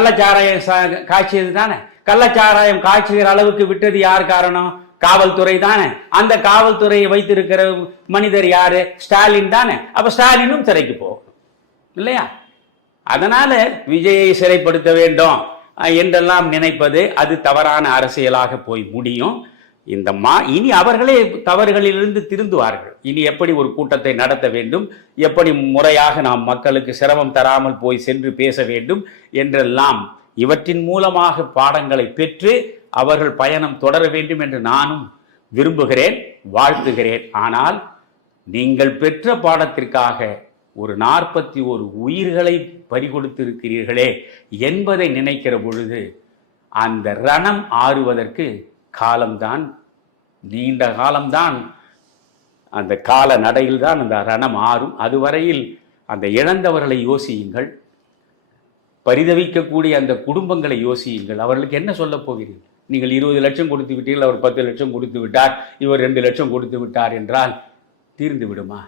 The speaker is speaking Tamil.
கள்ளச்சாராயம் காய்ச்சியது தானே? கள்ளச்சாராயம் காய்ச்சுகிற அளவுக்கு விட்டது யார் காரணம்? காவல்துறை தானே. அந்த காவல்துறையை வைத்திருக்கிற மனிதர் யாரு? ஸ்டாலின் தானே. அப்ப ஸ்டாலினும் சிறைக்கு போகணும். இல்லையா? அதனால விஜயை சிறைப்படுத்த வேண்டும் என்றெல்லாம் நினைப்பது அது தவறான அரசியலாக போய் முடியும். இந்த மா இனி அவர்களே தவறுகளிலிருந்து திருந்துவார்கள். இனி எப்படி ஒரு கூட்டத்தை நடத்த வேண்டும்? எப்படி முறையாக நாம் மக்களுக்கு சிரமம் தராமல் போய் சென்று பேச வேண்டும்? என்றெல்லாம் இவற்றின் மூலமாக பாடங்களை பெற்று அவர்கள் பயணம் தொடர வேண்டும் என்று நானும் விரும்புகிறேன் வாழ்த்துகிறேன். ஆனால் நீங்கள் பெற்ற பாடத்திற்காக ஒரு நாற்பத்தி ஒரு உயிர்களை பறிகொடுத்திருக்கிறீர்களே என்பதை நினைக்கிற பொழுது அந்த ரணம் ஆறுவதற்கு காலம்தான் நீண்ட காலம்தான் அந்த கால நடையில் தான் அந்த ரணம் ஆறும். அதுவரையில் அந்த இழந்தவர்களை யோசியுங்கள். பரிதவிக்கக்கூடிய அந்த குடும்பங்களை யோசியுங்கள். அவர்களுக்கு என்ன சொல்லப் போகிறீர்கள்? நீங்கள் இருபது லட்சம் கொடுத்து விட்டீர்கள் அவர் பத்து லட்சம் கொடுத்து விட்டார் இவர் ரெண்டு லட்சம் கொடுத்து விட்டார் என்றால் தீர்ந்து விடுமா?